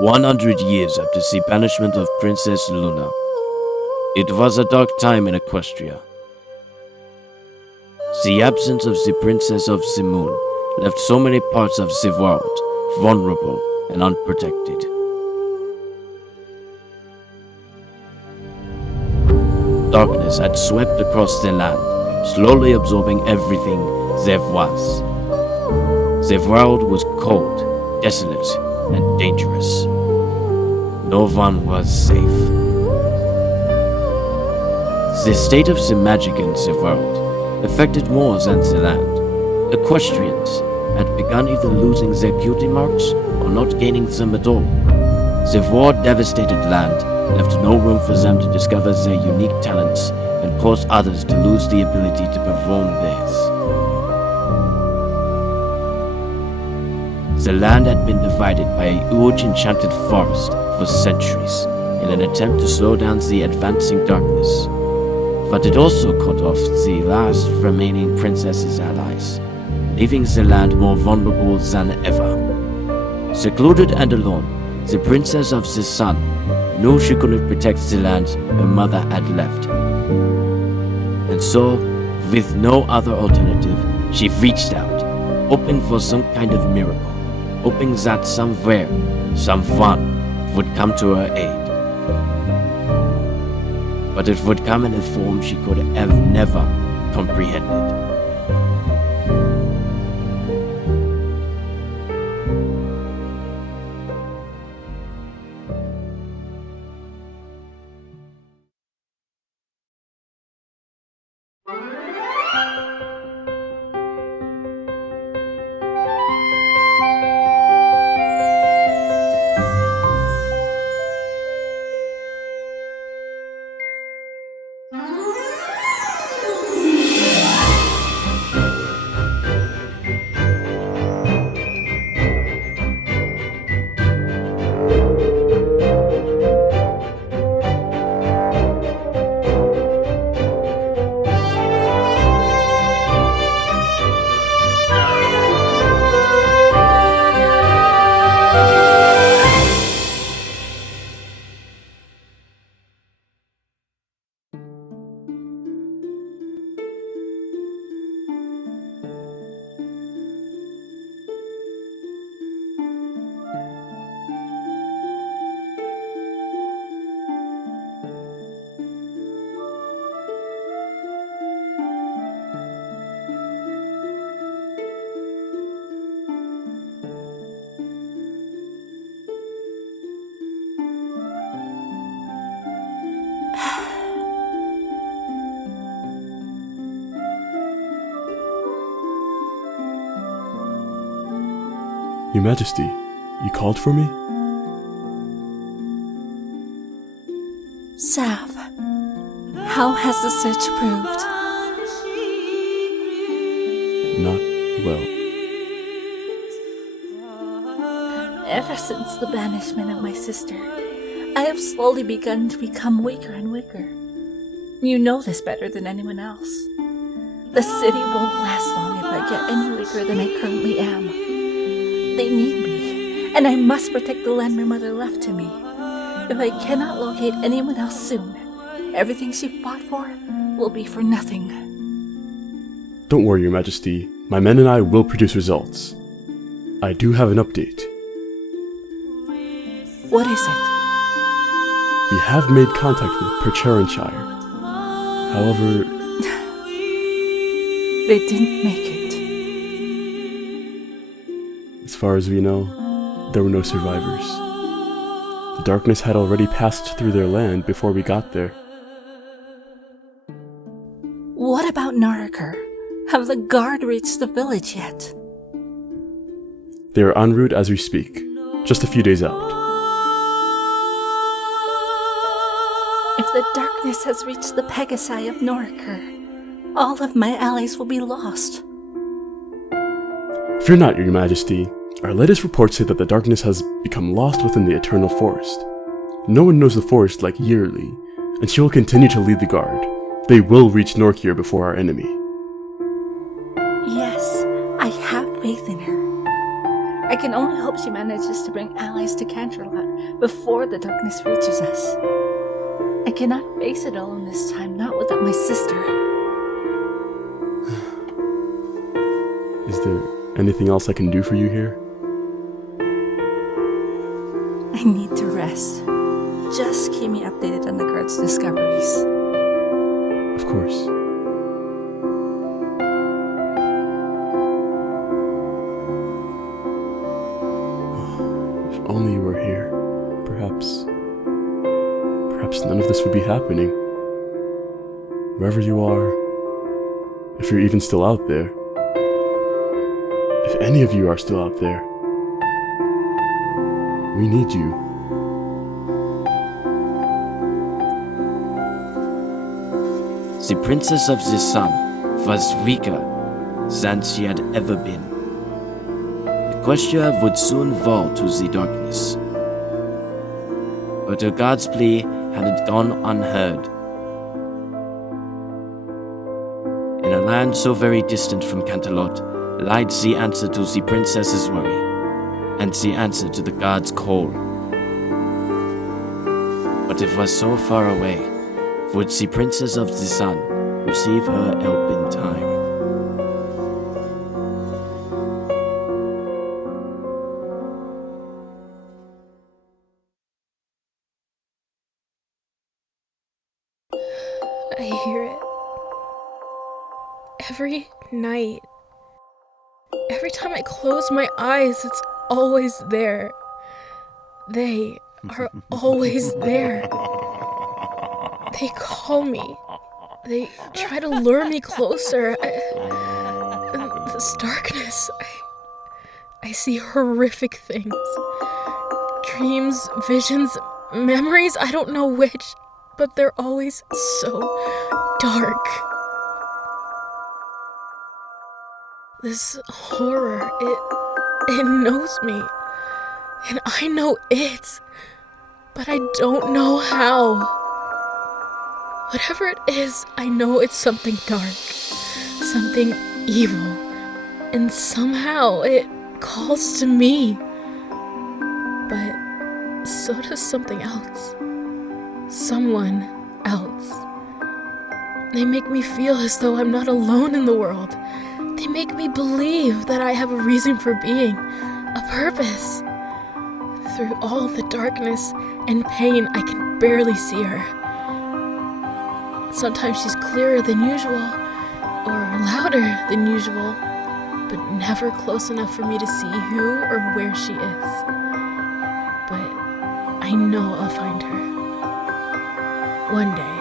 100 years after the banishment of Princess Luna. It was a dark time in Equestria. The absence of the Princess of the Moon left so many parts of the world vulnerable and unprotected. Darkness had swept across the land, slowly absorbing everything there was. The world was cold, desolate, and dangerous. No one was safe. The state of the magic in the world affected more than the land. Equestrians had begun either losing their beauty marks or not gaining them at all. The war-devastated land left no room for them to discover their unique talents and caused others to lose the ability to perform theirs. The land had been divided by a huge enchanted forest for centuries in an attempt to slow down the advancing darkness. But it also cut off the last remaining princess's allies, leaving the land more vulnerable than ever. Secluded and alone, the Princess of the Sun knew she couldn't protect the land her mother had left. And so, with no other alternative, she reached out, hoping for some kind of miracle, hoping that somewhere, someone would come to her aid. But it would come in a form she could have never comprehended. Your Majesty, you called for me? Sav, how has the search proved? Not well. Ever since the banishment of my sister, I have slowly begun to become weaker and weaker. You know this better than anyone else. The city won't last long if I get any weaker than I currently am. They need me, and I must protect the land my mother left to me. If I cannot locate anyone else soon, everything she fought for will be for nothing. Don't worry, Your Majesty. My men and I will produce results. I do have an update. What is it? We have made contact with Percheronshire. However, They didn't make it. as far as we know, there were no survivors. The darkness had already passed through their land before we got there. What about Naraka? Have the guard reached the village yet? They are en route as we speak, just a few days out. If the darkness has reached the Pegasi of Naraka, all of my allies will be lost. Fear not, Your Majesty. Our latest reports say that the darkness has become lost within the Eternal Forest. No one knows the forest like Yearly, and she will continue to lead the guard. They will reach Norkir before our enemy. Yes, I have faith in her. I can only hope she manages to bring allies to Canterlot before the darkness reaches us. I cannot face it alone this time, not without my sister. Is there anything else I can do for you here? I need to rest. Just keep me updated on the guard's discoveries. Of course. If only you were here. Perhaps none of this would be happening. Wherever you are, if you're even still out there, if any of you are still out there, we need you. The princess of the sun was weaker than she had ever been. Equestria would soon fall to the darkness. But her god's plea hadn't gone unheard. In a land so very distant from Canterlot lied the answer to the princess's worry, and the answer to the god's call. But it was so far away. Would the princess of the sun receive her help in time? I hear it. Every night. Every time I close my eyes, it's always there. They are always there. They call me. They try to lure me closer. This darkness, I see horrific things. Dreams, visions, memories, I don't know which, but they're always so dark. This horror, it knows me. And I know it. But I don't know how. Whatever it is, I know it's something dark. Something evil. And somehow it calls to me. But so does something else. Someone else. They make me feel as though I'm not alone in the world. They make me believe that I have a reason for being, a purpose. Through all the darkness and pain, I can barely see her. Sometimes she's clearer than usual, or louder than usual, but never close enough for me to see who or where she is. But I know I'll find her. One day.